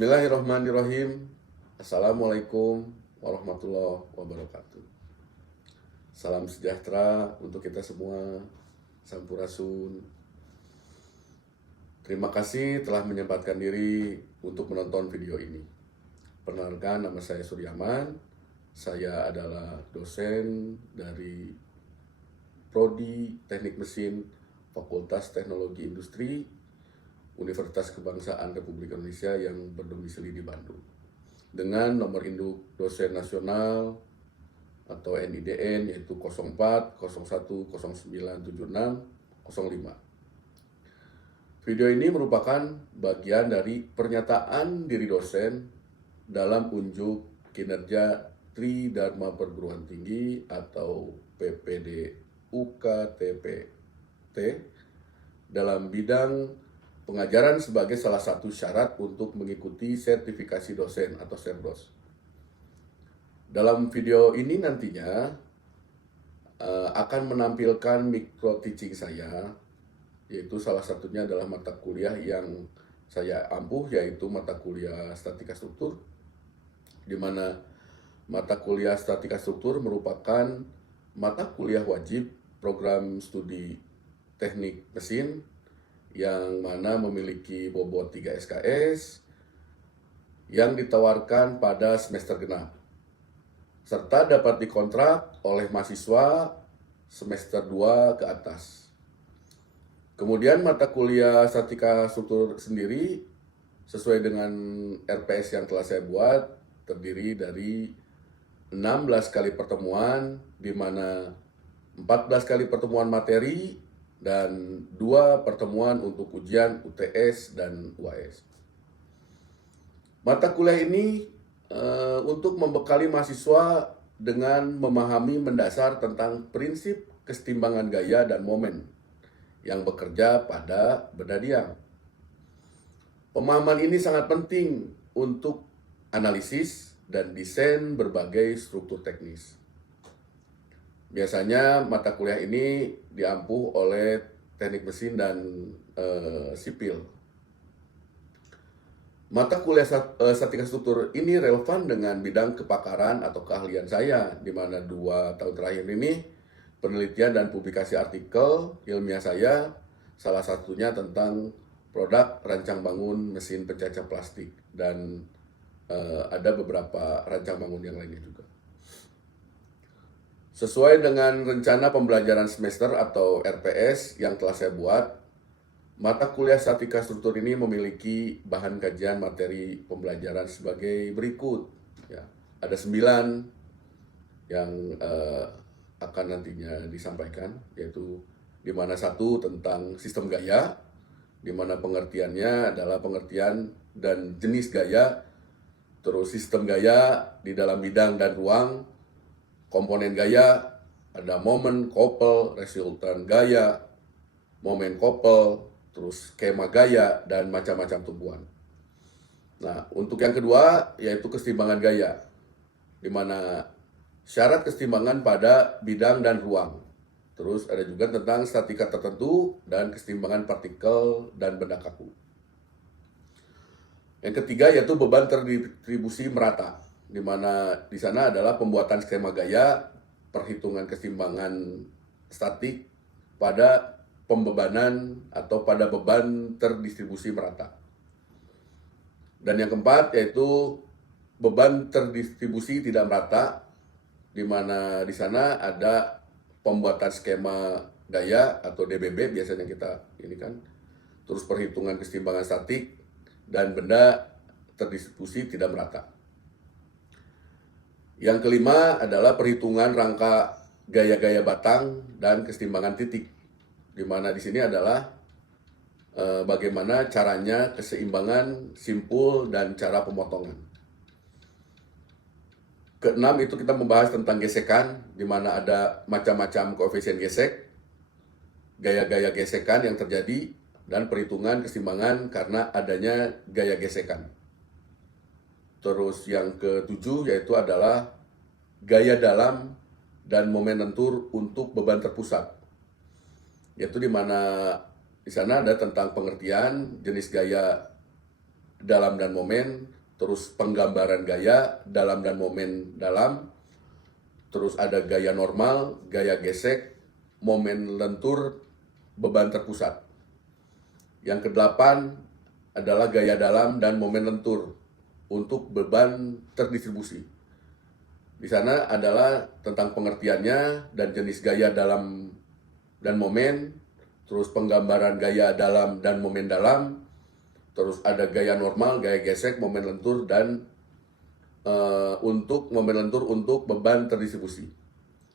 Bismillahirrahmanirrahim. Assalamualaikum warahmatullahi wabarakatuh. Salam sejahtera untuk kita semua. Sampurasun. Terima kasih telah menyempatkan diri untuk menonton video ini. Perkenalkan, nama saya Suryaman. Saya adalah dosen dari Prodi Teknik Mesin Fakultas Teknologi Industri Universitas Kebangsaan Republik Indonesia yang berdomisili di Bandung. Dengan nomor induk dosen nasional atau NIDN yaitu 04 01 09 76 05. Video ini merupakan bagian dari pernyataan diri dosen dalam unjuk kinerja Tridharma Perguruan Tinggi atau PPD UKTPT dalam bidang pengajaran sebagai salah satu syarat untuk mengikuti sertifikasi dosen atau Serdos. Dalam video ini nantinya akan menampilkan micro teaching saya, yaitu salah satunya adalah mata kuliah yang saya ampuh, yaitu mata kuliah statika struktur, di mana mata kuliah statika struktur merupakan mata kuliah wajib program studi teknik mesin yang mana memiliki bobot 3 SKS yang ditawarkan pada semester genap, serta dapat dikontrak oleh mahasiswa semester 2 ke atas. Kemudian mata kuliah statika struktur sendiri sesuai dengan RPS yang telah saya buat terdiri dari 16 kali pertemuan, di mana 14 kali pertemuan materi dan 2 pertemuan untuk ujian UTS dan UAS. Mata kuliah ini untuk membekali mahasiswa dengan memahami mendasar tentang prinsip kesetimbangan gaya dan momen yang bekerja pada benda diam. Pemahaman ini sangat penting untuk analisis dan desain berbagai struktur teknis. Biasanya mata kuliah ini diampuh oleh teknik mesin dan sipil. Mata kuliah statika struktur ini relevan dengan bidang kepakaran atau keahlian saya, di mana 2 tahun terakhir ini penelitian dan publikasi artikel ilmiah saya, salah satunya tentang produk rancang bangun mesin pencacah plastik, dan ada beberapa rancang bangun yang lainnya juga. Sesuai dengan rencana pembelajaran semester atau RPS yang telah saya buat, mata kuliah statika struktur ini memiliki bahan kajian materi pembelajaran sebagai berikut. Ya, ada 9 yang akan nantinya disampaikan, yaitu di mana 1 tentang sistem gaya, di mana pengertiannya adalah pengertian dan jenis gaya, terus sistem gaya di dalam bidang dan ruang, komponen gaya, ada momen, couple, resultan gaya, momen couple, terus skema gaya, dan macam-macam tumbuhan. Nah, untuk yang kedua yaitu kesetimbangan gaya, di mana syarat kesetimbangan pada bidang dan ruang. Terus ada juga tentang statika tertentu dan kesetimbangan partikel dan benda kaku. Yang ketiga yaitu beban terdistribusi merata, di mana di sana adalah pembuatan skema gaya, perhitungan kesetimbangan statik pada pembebanan atau pada beban terdistribusi merata. Dan yang keempat yaitu beban terdistribusi tidak merata, di mana di sana ada pembuatan skema gaya atau DBB biasanya kita ini kan, terus perhitungan kesetimbangan statik dan benda terdistribusi tidak merata. Yang kelima adalah perhitungan rangka gaya-gaya batang dan kesetimbangan titik, di mana di sini adalah bagaimana caranya keseimbangan simpul dan cara pemotongan. Keenam itu kita membahas tentang gesekan, di mana ada macam-macam koefisien gesek, gaya-gaya gesekan yang terjadi, dan perhitungan keseimbangan karena adanya gaya gesekan. Terus yang ketujuh yaitu adalah gaya dalam dan momen lentur untuk beban terpusat, yaitu di mana di sana ada tentang pengertian jenis gaya dalam dan momen, terus penggambaran gaya, dalam dan momen dalam, terus ada gaya normal, gaya gesek, momen lentur, beban terpusat. Yang kedelapan adalah gaya dalam dan momen lentur untuk beban terdistribusi. Di sana adalah tentang pengertiannya dan jenis gaya dalam dan momen, terus penggambaran gaya dalam dan momen dalam, terus ada gaya normal, gaya gesek, momen lentur, dan untuk momen lentur untuk beban terdistribusi.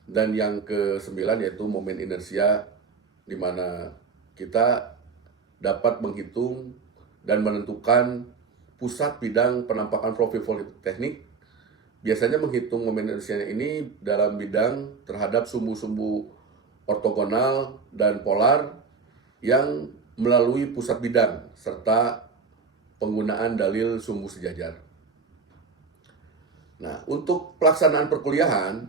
Dan yang ke-9 yaitu momen inersia, di mana kita dapat menghitung dan menentukan pusat bidang penampakan profil teknik. Biasanya menghitung momen inersia ini dalam bidang terhadap sumbu-sumbu ortogonal dan polar yang melalui pusat bidang serta penggunaan dalil sumbu sejajar. Nah, untuk pelaksanaan perkuliahan,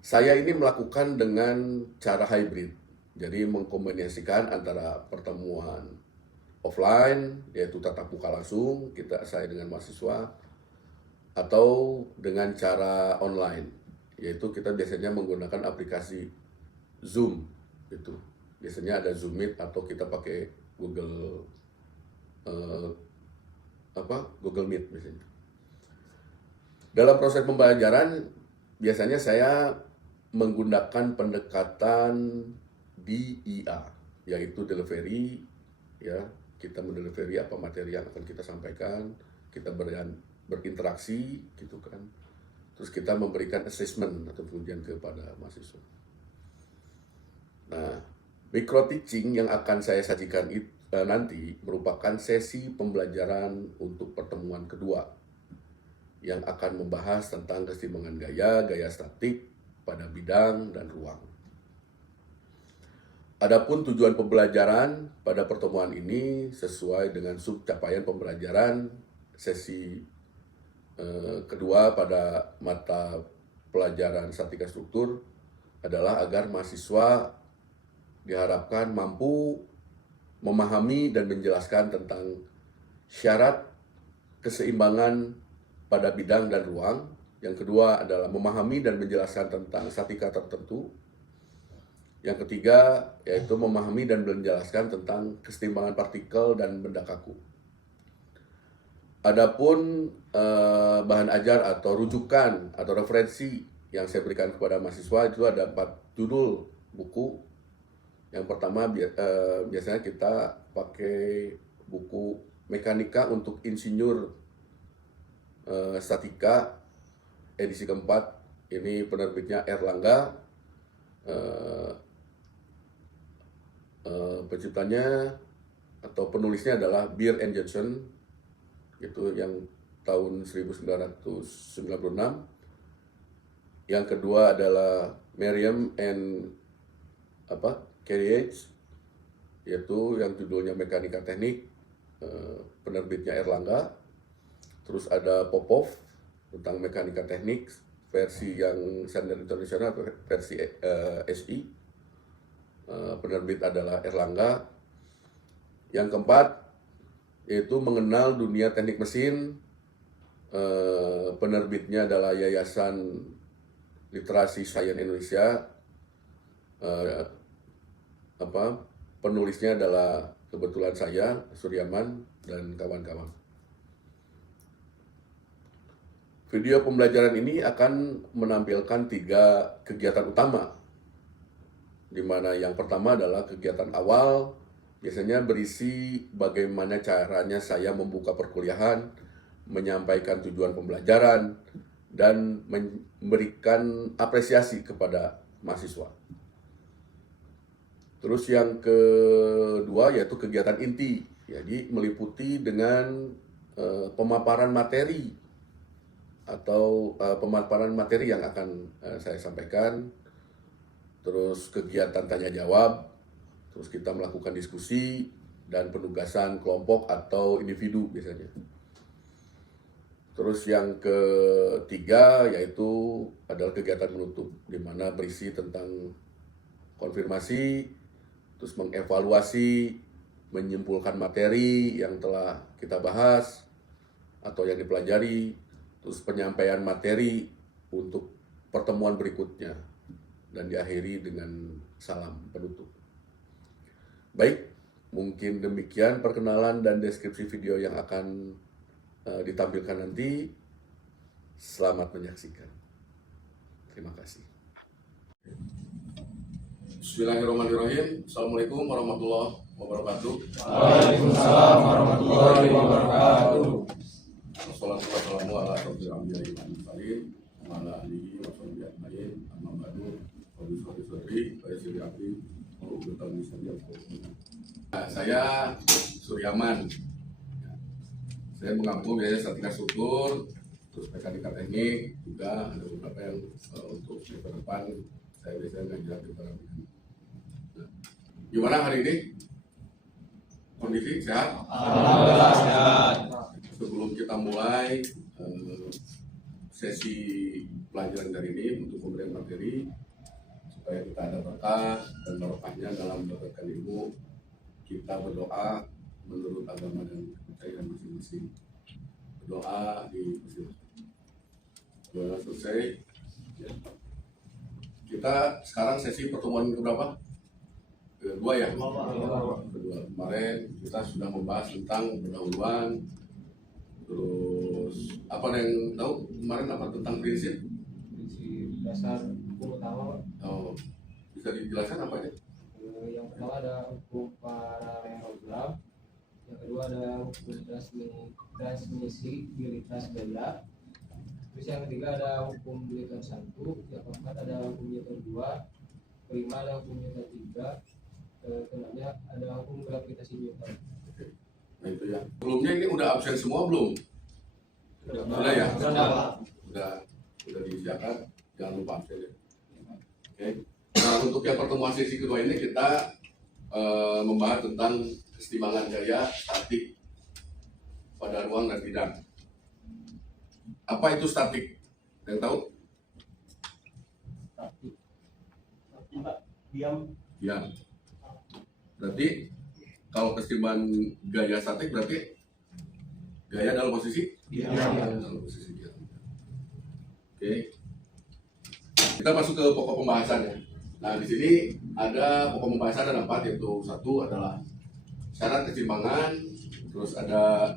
saya ini melakukan dengan cara hybrid. Jadi mengkombinasikan antara pertemuan offline, yaitu tatap muka langsung, saya dengan mahasiswa, atau dengan cara online, yaitu kita biasanya menggunakan aplikasi Zoom. Itu biasanya ada Zoom Meet atau kita pakai Google Meet biasanya. Dalam proses pembelajaran biasanya saya menggunakan pendekatan DIA, yaitu delivery, ya, kita mendelivery apa materi yang akan kita sampaikan, kita berinteraksi gitu kan, terus kita memberikan assessment atau ujian kepada mahasiswa. Nah, micro teaching yang akan saya sajikan nanti merupakan sesi pembelajaran untuk pertemuan kedua yang akan membahas tentang keseimbangan gaya, gaya statik pada bidang dan ruang. Adapun tujuan pembelajaran pada pertemuan ini sesuai dengan subcapaian pembelajaran sesi kedua pada mata pelajaran statika struktur adalah agar mahasiswa diharapkan mampu memahami dan menjelaskan tentang syarat keseimbangan pada bidang dan ruang. Yang kedua adalah memahami dan menjelaskan tentang statika tertentu. Yang ketiga yaitu memahami dan menjelaskan tentang keseimbangan partikel dan benda kaku. Adapun bahan ajar atau rujukan atau referensi yang saya berikan kepada mahasiswa itu ada 4 judul buku. Yang pertama biasanya kita pakai buku Mekanika untuk Insinyur Statika edisi keempat. Ini penerbitnya Erlangga. Penciptanya atau penulisnya adalah Beer and Johnson, itu yang tahun 1996. Yang kedua adalah Merriam and Carriage, yaitu yang judulnya Mekanika Teknik, penerbitnya Erlangga. Terus ada Popov tentang mekanika teknik versi yang standar internasional, versi SI, penerbit adalah Erlangga. Yang keempat yaitu mengenal dunia teknik mesin, penerbitnya adalah Yayasan Literasi Sains Indonesia. Penulisnya adalah kebetulan saya, Suryaman, dan kawan-kawan. Video pembelajaran ini akan menampilkan 3 kegiatan utama, di mana yang pertama adalah kegiatan awal, biasanya berisi bagaimana caranya saya membuka perkuliahan, menyampaikan tujuan pembelajaran, dan memberikan apresiasi kepada mahasiswa. Terus yang kedua yaitu kegiatan inti, jadi meliputi dengan pemaparan materi atau pemaparan materi yang akan saya sampaikan, terus kegiatan tanya jawab, terus kita melakukan diskusi dan penugasan kelompok atau individu biasanya. Terus yang ketiga yaitu adalah kegiatan penutup, di mana berisi tentang konfirmasi, terus mengevaluasi menyimpulkan materi yang telah kita bahas atau yang dipelajari, terus penyampaian materi untuk pertemuan berikutnya, dan diakhiri dengan salam penutup. Baik, mungkin demikian perkenalan dan deskripsi video yang akan ditampilkan nanti. Selamat menyaksikan. Terima kasih. Bismillahirrahmanirrahim. Assalamualaikum warahmatullahi wabarakatuh. Waalaikumsalam warahmatullahi wabarakatuh. Wassalatu wassalamu ala asyrofil anbiya'i wal mursalin wa ala alihi wa sahbihi ajmain. Amma ba'du. Saya Suryaman. Saya mengampu biasanya statika struktur, terus mekanika teknik juga ada beberapa yang untuk semester depan saya biasanya ngajar di Paramedan. Gimana hari ini? Kondisi sehat? Alhamdulillah sehat. Sebelum kita mulai sesi pelajaran hari ini untuk pemberian materi, supaya kita ada berkah dan barokahnya dalam mendapatkan ilmu, kita berdoa menurut agama dan kepercayaan masing-masing. Berdoa di masjid. Doa selesai. Ya. Kita sekarang sesi pertemuan keberapa? Kedua ya? Kedua. Kemarin kita sudah membahas tentang pendahuluan. Terus apa yang tahu kemarin apa tentang prinsip Dasar hukum utama. Oh, bisa dijelaskan apa ya? Yang pertama ada hukum paralelogram, yang kedua ada hukum transmisibilitas benda, terus yang ketiga ada hukum Newton 1, yang keempat ada hukum Newton 2, kelima ada hukum Newton 3, keenamnya ada hukum gravitasi Newton. Nah itu ya. Sebelumnya ini udah absen semua belum? Sudah ya? Sudah disiapkan. Jangan lupa absen ya. Oke. Nah untuk yang pertemuan sesi kedua ini kita membahas tentang kesetimbangan gaya statik pada ruang dan bidang. Apa itu statik? Yang tahu? Statik. Diam. Diam. Berarti kalau kesetimbangan gaya statik berarti gaya dalam posisi Diam. Dalam posisi diam. Oke. Kita masuk ke pokok pembahasan ya. Nah di sini ada pokok pembahasan ada 4, yaitu satu adalah syarat keseimbangan, terus ada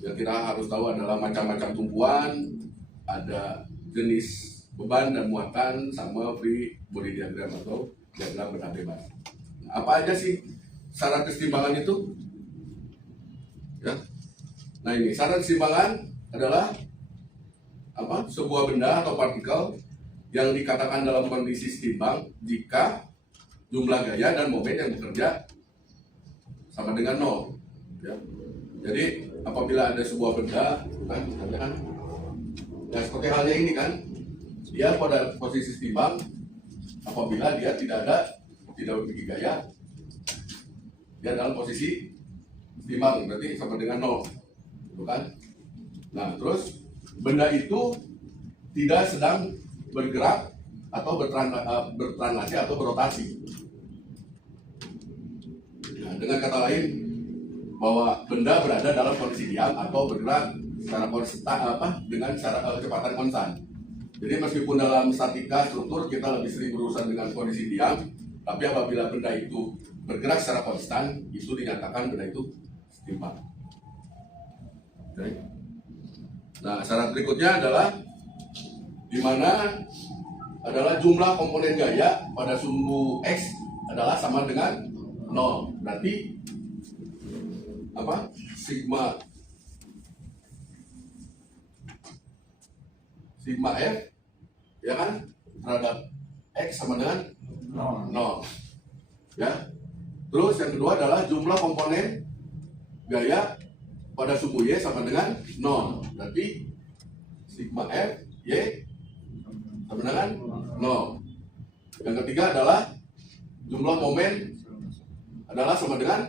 yang kita harus tahu adalah macam-macam tumpuan, ada jenis beban dan muatan, sama free body diagram atau diagram benda bebas. Nah, apa aja sih syarat keseimbangan itu? Ya. Nah ini syarat keseimbangan adalah apa? Sebuah benda atau partikel yang dikatakan dalam kondisi seimbang jika jumlah gaya dan momen yang bekerja sama dengan 0. Ya. Jadi apabila ada sebuah benda, kan, ya seperti halnya ini kan, dia pada posisi seimbang apabila dia tidak memiliki gaya, dia dalam posisi seimbang, berarti sama dengan 0, gitu kan? Nah terus benda itu tidak sedang bergerak atau bertranslasi atau berotasi. Nah, dengan kata lain bahwa benda berada dalam kondisi diam atau bergerak secara konstan dengan kecepatan konstan. Jadi meskipun dalam statika struktur kita lebih sering berurusan dengan kondisi diam, tapi apabila benda itu bergerak secara konstan, itu dinyatakan benda itu seimbang. Okay. Nah, syarat berikutnya adalah di mana adalah jumlah komponen gaya pada sumbu X adalah sama dengan 0. Berarti apa? Sigma F ya kan terhadap X sama dengan 0. Ya. Terus yang kedua adalah jumlah komponen gaya pada sumbu Y sama dengan 0. Berarti sigma F Y sama dengan 0. Yang ketiga adalah jumlah momen adalah sama dengan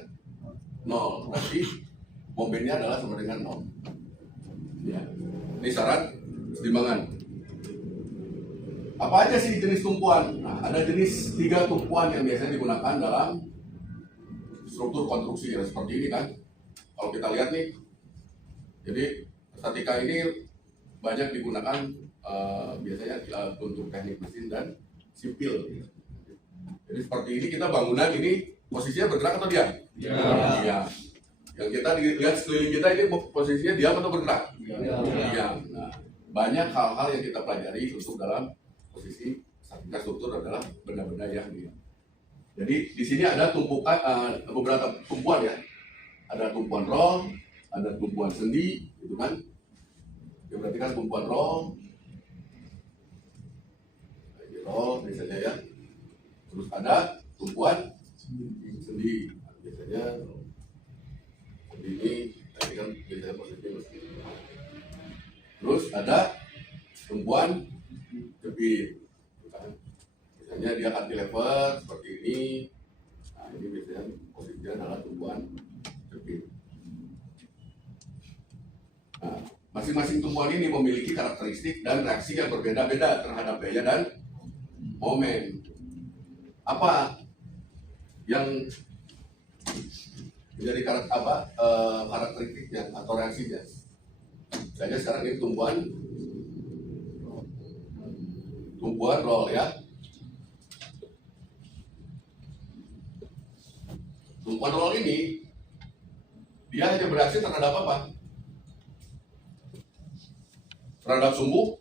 0. Berarti momennya adalah sama dengan 0. Ya. Ini syarat keseimbangan. Apa aja sih jenis tumpuan? Nah, ada jenis 3 tumpuan yang biasanya digunakan dalam struktur konstruksi ya seperti ini kan. Kalau kita lihat nih, jadi statika ini banyak digunakan biasanya untuk teknik mesin dan sipil. Jadi seperti ini kita bangunan ini posisinya bergerak atau diam? Iya. Yang kita lihat sekeliling kita ini posisinya diam atau bergerak? Diam. Nah, banyak hal-hal yang kita pelajari untuk dalam posisi statika struktur adalah benda-benda yang diam. Jadi di sini ada tumpukan beberapa tumpuan ya. Ada tumpuan roll, ada tumpuan sendi, gitu kan? Ya, berarti kan tumpuan roll, ini roll biasanya ya. Terus ada tumpuan sendi, biasanya sendi ini, tadi kan biasanya posisinya mesti. Terus ada tumpuan jepit, gitu kan? Biasanya dia cantilever seperti ini. Nah ini biasanya posisinya adalah tumpuan jepit. Nah, masing-masing tumpuan ini memiliki karakteristik dan reaksi yang berbeda-beda terhadap gaya dan momen. Apa yang menjadi karakteristiknya atau reaksinya? Misalnya sekarang ini tumpuan roll ya. Tumpuan roll ini dia hanya bereaksi terhadap apa? Terhadap sumbu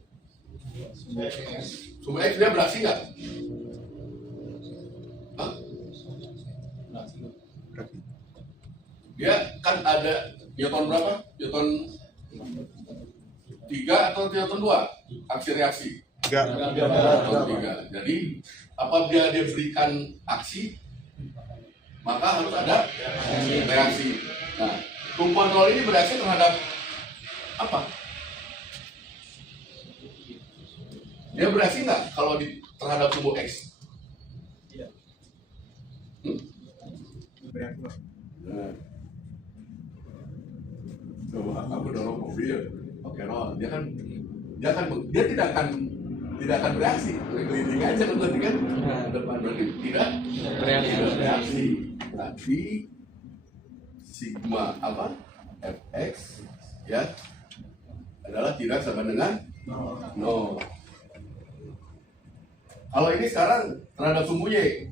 X dia beraksi nggak? Hah? Dia kan ada Newton berapa? Newton 3 atau Newton 2? Aksi reaksi? 3. Jadi apabila dia berikan aksi, maka harus ada reaksi. Nah, tumpuan roll ini bereaksi terhadap apa? Dia bereaksi nggak kalau terhadap sumbu X? Iya. Nah. Coba aku dorong mobil, oke roll. Dia tidak akan bereaksi. Keliling aja kan berarti kan ke depan berarti tidak bereaksi. Tapi sigma apa? Fx ya adalah tidak sama dengan 0. Kalau ini sekarang terhadap sumbu Y,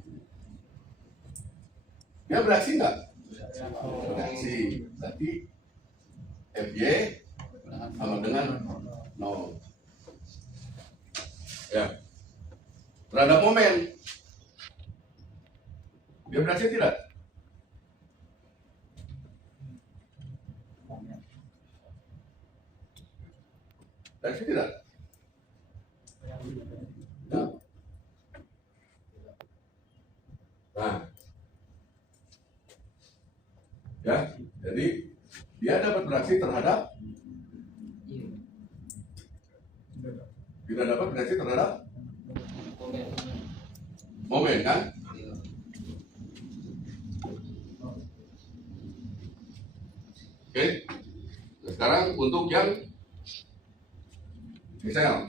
dia bereaksi nggak? Bereaksi. Berarti Fy sama dengan 0. Ya. Terhadap momen, dia bereaksi tidak? Bereaksi tidak? Nah, ya, jadi dia dapat bereaksi terhadap tidak dapat bereaksi terhadap momen kan? Oke, nah, sekarang untuk yang misal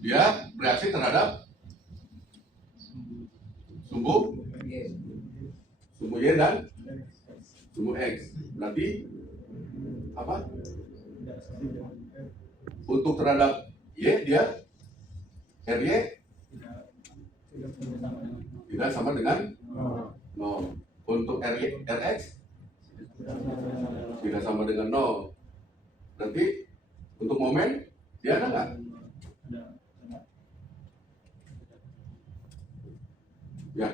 dia bereaksi terhadap sumbu Y dan sumbu X. Berarti apa? Untuk terhadap Y dia RY tidak sama dengan 0. Untuk RX tidak sama dengan 0. Berarti untuk momen dia ada nggak? Ya.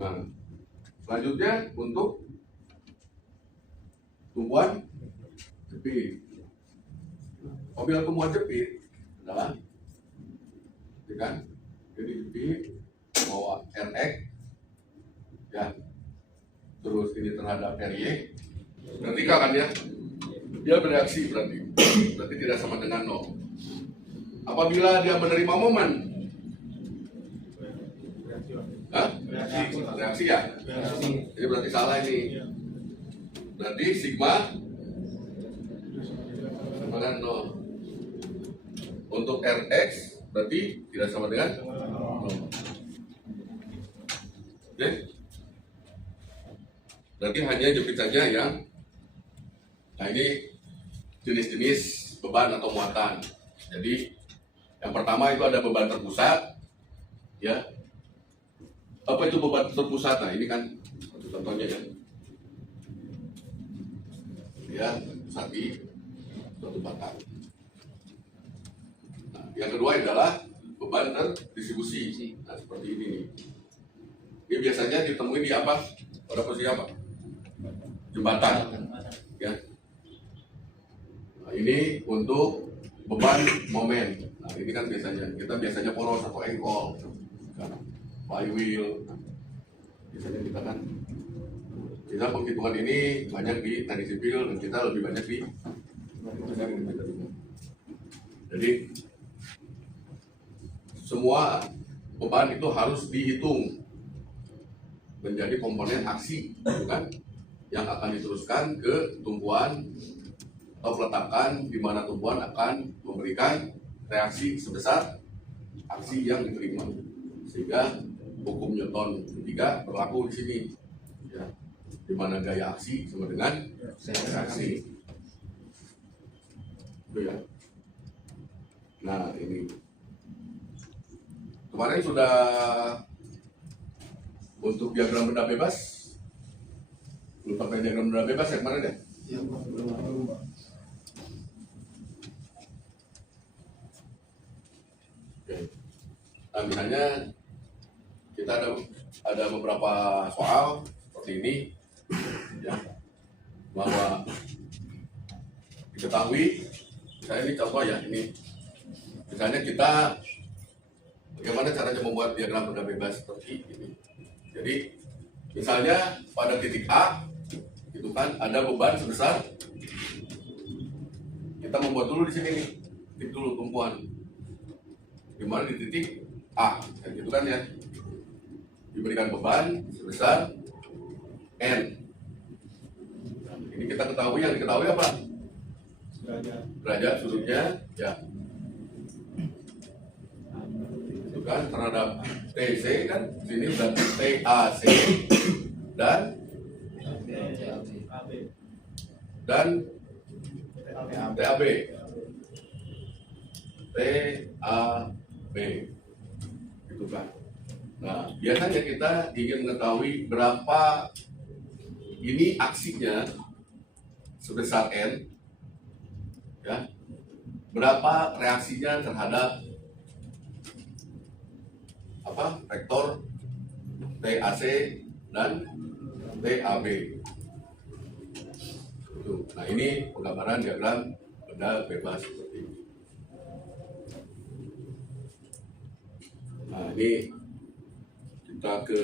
Nah, selanjutnya untuk tumpuan jepit. Apabila tumpuan jepit adalah, kan? Jadi jepit bawa RX, ya. Terus ini terhadap RY, berarti kan ya? Dia bereaksi berarti tidak sama dengan 0. Apabila dia menerima momen, reaksi ya? Jadi berarti salah ini. Berarti sigma sama dengan 0. Untuk Rx berarti tidak sama dengan Oke. Berarti hanya jepit saja yang nah ini jenis-jenis beban atau muatan. Jadi yang pertama itu ada beban terpusat, ya. Apa itu beban terpusat? Nah ini kan satu contohnya ya. Ya, terpusat di suatu batang. Nah, yang kedua adalah beban terdistribusi. Nah seperti ini nih. Ini biasanya ditemui di apa? Pada posisi apa? Jembatan. Ya. Nah, ini untuk beban momen. Nah, ini kan kita biasanya poros atau engkol, kan, flywheel. Nah, biasanya kita kan penghitungan ini banyak di teknik sipil dan kita lebih banyak di jadi semua beban itu harus dihitung menjadi komponen aksi, bukan yang akan diteruskan ke tumpuan atau peletakan di mana tumpuan akan memberikan reaksi sebesar aksi yang diterima, sehingga hukum Newton ketiga berlaku di sini, ya, di mana gaya aksi sama dengan reaksi. Itu ya. Nah ini kemarin sudah untuk diagram benda bebas, belum pakai diagram benda bebas ya kemarin ya? Oke. Nah misalnya kita ada beberapa soal seperti ini, ya, bahwa diketahui, misalnya ini contoh ya, ini misalnya kita bagaimana caranya membuat diagram benda bebas seperti ini. Jadi misalnya pada titik A itu kan ada beban sebesar, kita membuat dulu di sini nih, titik dulu tumpuan, dimana di titik A, kayak gitu kan ya, diberikan beban sebesar N. Nah, ini kita ketahui, yang diketahui apa? Derajat sudutnya, ya. Itu kan terhadap TC kan, sini berarti TAC dan TAB. Gitu kan. Nah, biasanya kita ingin mengetahui berapa ini aksinya sebesar N, ya. Berapa reaksinya terhadap apa? Vektor TAC dan TAB. Nah, ini penggambaran diagram benda bebas seperti ini. Nah, ini kita ke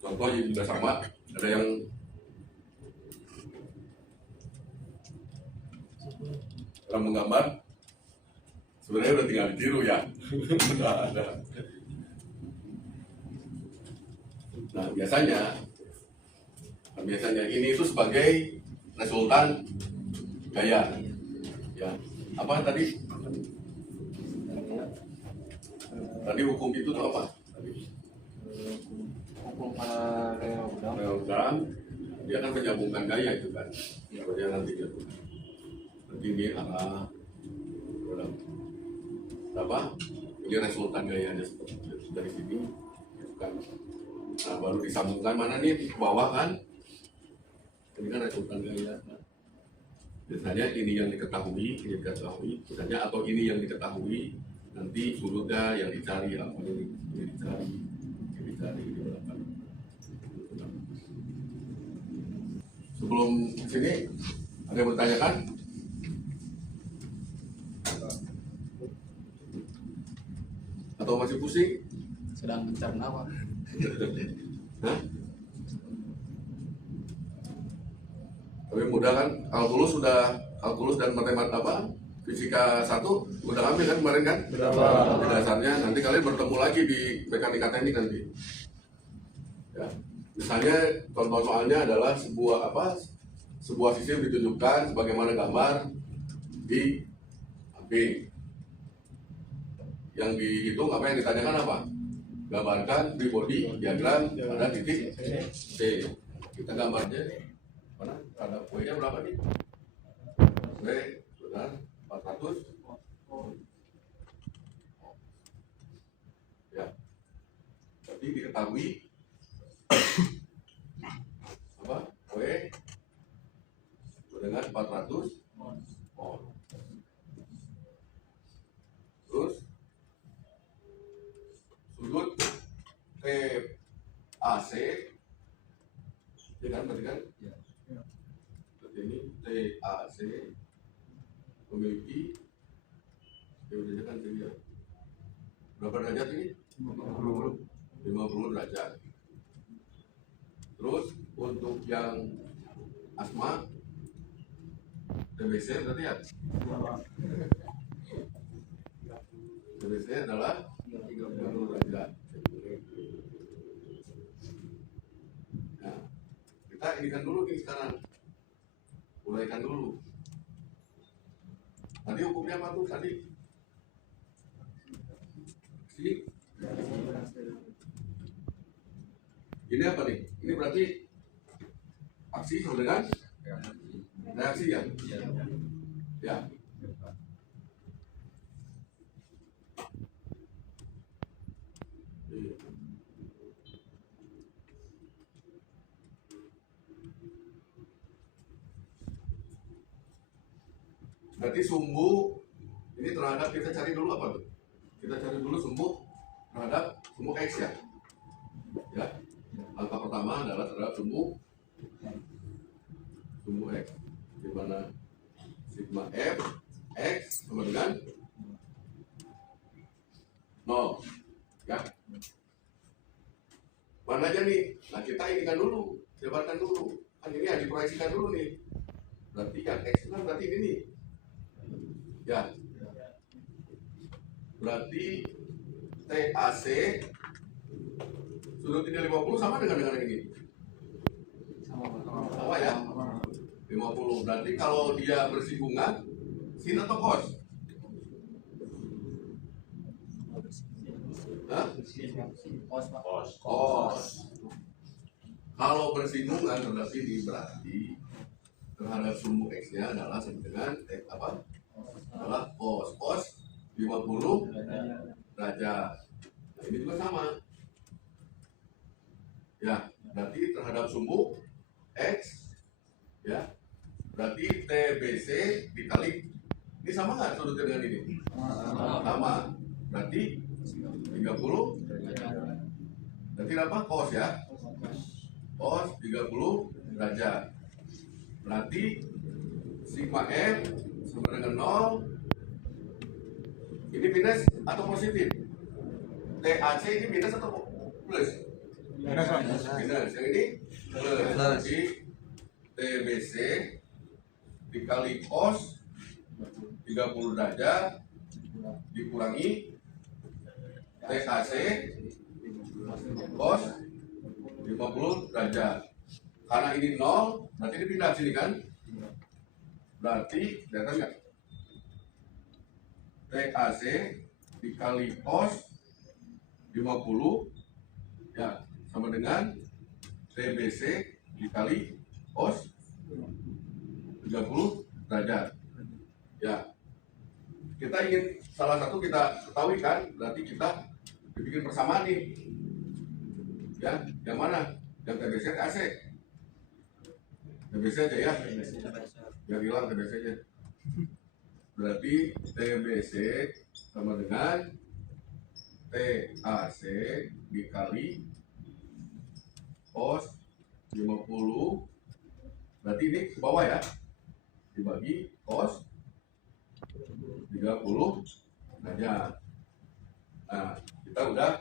contoh yang juga sama. Ada yang orang menggambar, sebenarnya udah tinggal ditiru ya. Udah ada. Nah, biasanya ini itu sebagai resultan gaya, ya. Apa tadi? Tadi hukum itu tuh apa? Hukum Real dia kan menyambungkan gaya itu kan. Dia nanti gitu. Nanti ini arah apa? Ini resultan gayanya seperti itu dari sini, gitu kan. Nah, baru disambungkan mana nih ke bawah kan? Ini kan resultan gaya. Nah, biasanya ini yang diketahui, misalnya, atau ini yang diketahui, nanti sudutnya yang dicari, apa ini dicari, di belakang. Sebelum sini ada yang bertanyakan? Atau masih pusing? sedang mencerna Pak. Hah? Tapi mudah kan? Kalkulus dan matematika apa? Fisika 1 udah ambil kan kemarin kan? Di dasarnya nanti kalian bertemu lagi di mekanika teknik nanti. Ya. Misalnya contoh soalnya adalah sebuah sistem ditunjukkan sebagaimana gambar di AB. Yang dihitung apa yang ditanyakan apa? Gambarkan free body diagram pada titik C. Kita gambarnya mana? Ada W-nya berapa nih? W benar 400. Ya. Jadi diketahui apa? W dengan 400 mol. Terus sudut TAC, ya kan, berarti kan? Berarti ini TAC memiliki, ya udah kan dia berapa derajat ini? 50 derajat. Terus untuk yang asma TBC berarti ya? TBC adalah 30 derajat. Nah, kita inikan dulu nih sekarang. Uraikan dulu. Tadi hukumnya apa tuh tadi? Ini apa nih? Ini berarti aksi sama dengan reaksi ya? Ya. Berarti sumbu ini terhadap, kita cari dulu apa tuh? Kita cari dulu sumbu terhadap sumbu X ya. Ya. Langkah pertama adalah terhadap sumbu X, di mana sigma F X sama dengan 0 ya. Mana aja nih? Nah, kita inikan dulu, sebarkan dulu. Kan ini harus diproyeksikan dulu nih. Berarti yang X kan berarti ini nih. Ya. Berarti TAC sudut ini 50 sama dengan yang ini. Sama ya? 50. Berarti kalau dia bersinggungan sin atau cos? Hah? Cos. Kalau bersinggungan terhadap ini berarti terhadap sumbu X-nya adalah sama dengan apa? Adalah cos. Cos 50 derajat. Nah, ini juga sama. Ya, berarti terhadap sumbu X ya. Berarti TBC dikali ini sama nggak sudutnya dengan ini? Sama. Berarti 30. Berarti apa? Cos ya. Cos 30 derajat. Berarti sigma M sama dengan 0. Ini minus atau positif? TAC ini minus atau plus? Minus. Yang ini plus. Jadi TBC dikali cos 30 derajat dikurangi TAC cos 50 derajat. Karena ini 0, berarti ini pindah sini kan? Berarti datang nggak? TAC dikali cos 50 ya sama dengan TBC dikali cos 30 derajat. Ya. Kita ingin salah satu kita ketahui kan, berarti kita bikin persamaan nih. Ya, yang mana? Yang TBC TAC. TBC aja ya. Yang hilang TBC aja. Berarti TBC sama dengan TAC dikali cos 50. Berarti ini ke bawah ya. Dibagi cos 30 derajat. Nah, kita udah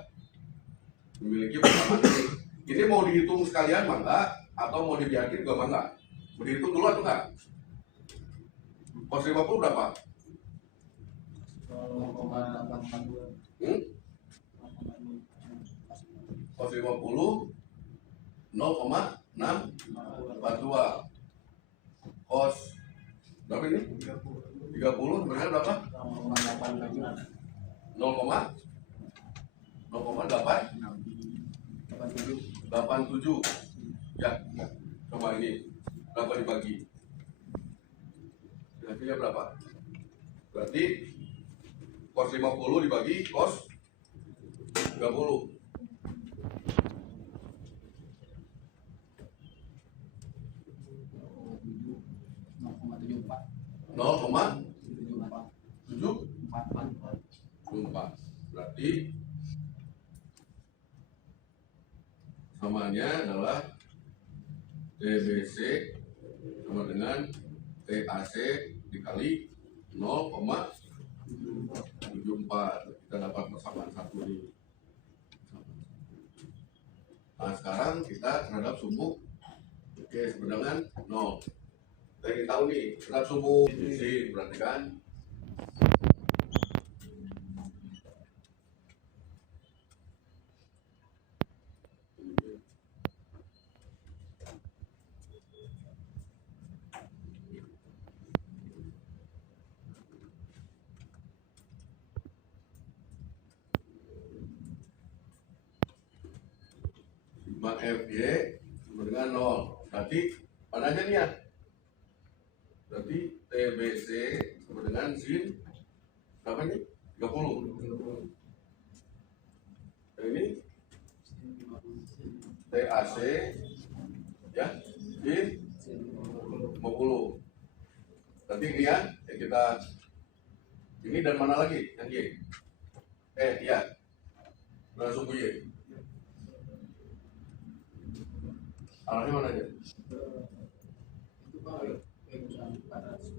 memiliki persamaan ini. Ini mau dihitung sekalian mah enggak? Atau mau dibiarkan juga mah enggak? Mau dihitung dulu atau enggak? Cos 50 berapa? 0,842. Cos 50 0,642. Cos berapa ini? 30 sebenarnya berapa? 0,842. 0,87. Ya, coba ini berapa dibagi? Hasilnya berapa? Berarti cos 50 dibagi cos 30. 0,74. Berarti samanya adalah TBC sama dengan TAC dikali 0,74. Kita dapat persamaan satu nih. Nah, sekarang kita terhadap sumbu sama dengan 0. Kita ingin tahu nih terhadap sumbu sin, berarti kan sigma FY sama dengan 0. Berarti mana aja nih ya? Berarti TBC sama dengan sin berapa nih? 30. Dan ini TAC ya, sin 50. Berarti ini ya, kita ini dan mana lagi yang Y? Iya. Mana sumbu Y? Arahnya mana aja?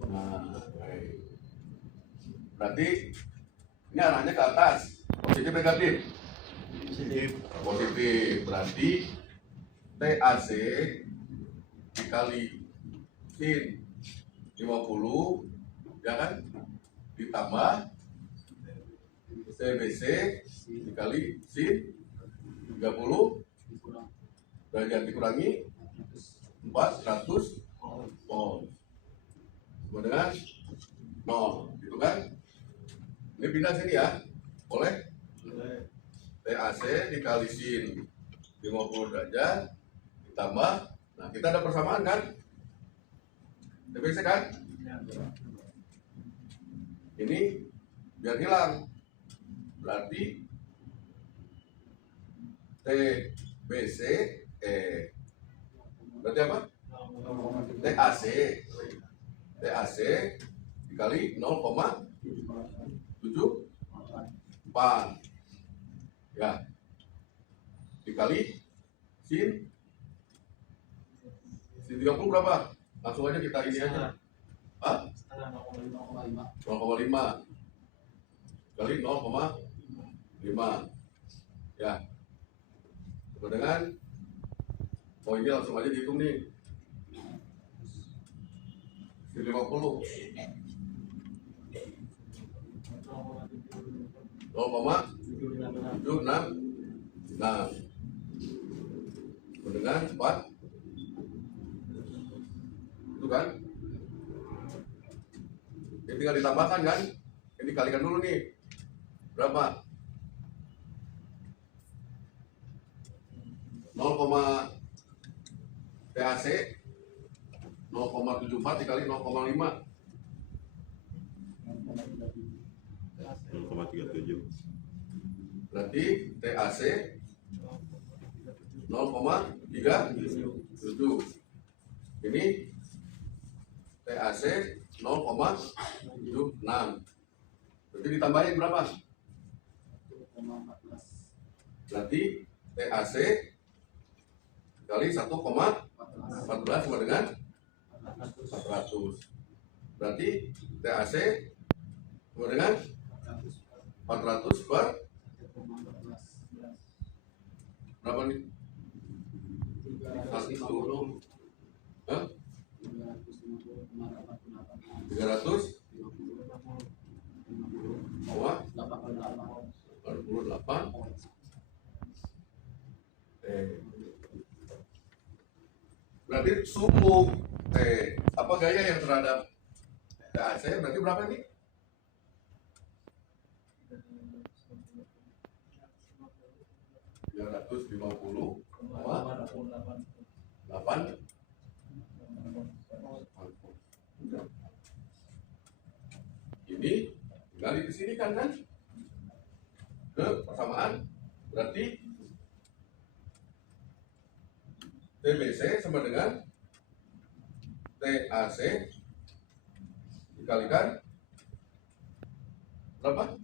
Nah, baik. Berarti ini arahnya ke atas. Positif negatif? Positif. Berarti TAC dikali sin 50 ya kan? Ditambah TBC dikali sin 30 derajat dikurangi 400 volt sama dengan 0, gitu kan? Ini pindah sini ya, boleh? TAC dikali sin 50 derajat ditambah, nah kita ada persamaan kan? TBC kan? Ini biar hilang, berarti TBC berarti apa? TAC dikali 0,74 ya, dikali sin 30 berapa? Langsung aja kita ini aja. 0,5 kali 0,5 ya, sama dengan ini langsung aja dihitung nih. 50 0,76. Nah, dengan 4 itu kan, ini tinggal ditambahkan kan, ini dikalikan dulu nih berapa? 0, TAC 0,74 dikali 0,5 0,37. berarti TAC 0,37. Ini TAC 0,76. Berarti ditambahin berapa? Berarti TAC kali 1,14 sama dengan 400. Berarti TAC sama dengan 400 per berapa nih? 120. Hah? 300 88. Berarti sumbu apa gaya yang terhadap TAC berarti berapa nih? 350,8. Ini tinggal di sini kan ke persamaan, berarti TBC sama dengan TAC dikalikan berapa?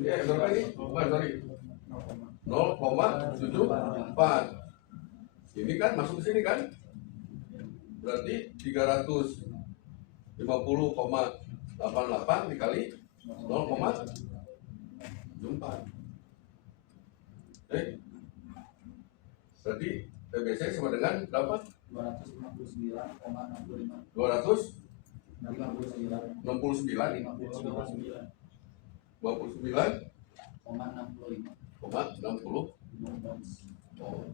Ya, berapa ini? Sorry. 0,74. Ini kan masuk ke sini kan? Berarti 350,88 dikali 0,74. Berarti TBC sama dengan berapa? 269,60. Oh,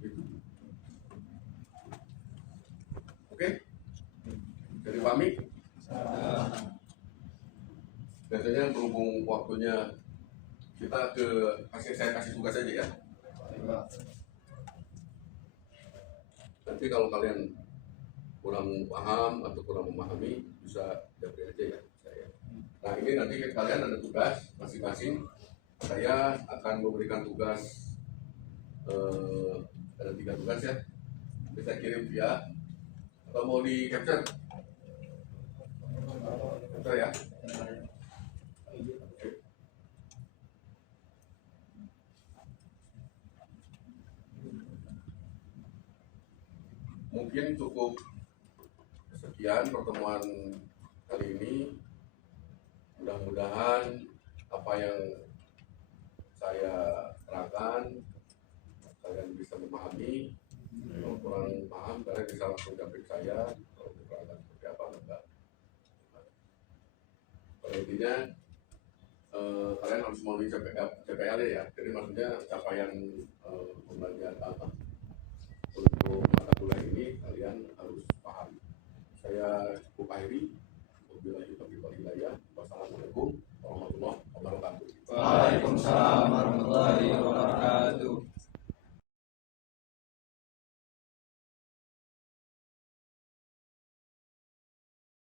gitu. Oke, dari Fahmi. Biasanya berhubung waktunya kita saya kasih tugas aja ya. Nanti kalau kalian kurang paham atau kurang memahami bisa japri aja ya saya. Nah ini nanti kalian ada tugas masing-masing. Saya akan memberikan tugas ada 3 tugas ya. Bisa kirim via atau mau di capture? Capture ya. Mungkin cukup sekian pertemuan kali ini. Mudah-mudahan apa yang saya terangkan kalian bisa memahami. Kalau kurang paham kalian bisa langsung japri saya. Kalau kurang seperti apa enggak. Pada intinya kalian harus memenuhi CPL ya. Jadi maksudnya capaian pembelajaran apa untuk mata kuliah ini kalian harus paham. Saya cukup akhiri. Wabillahi taufiq wal hidayah. Wassalamualaikum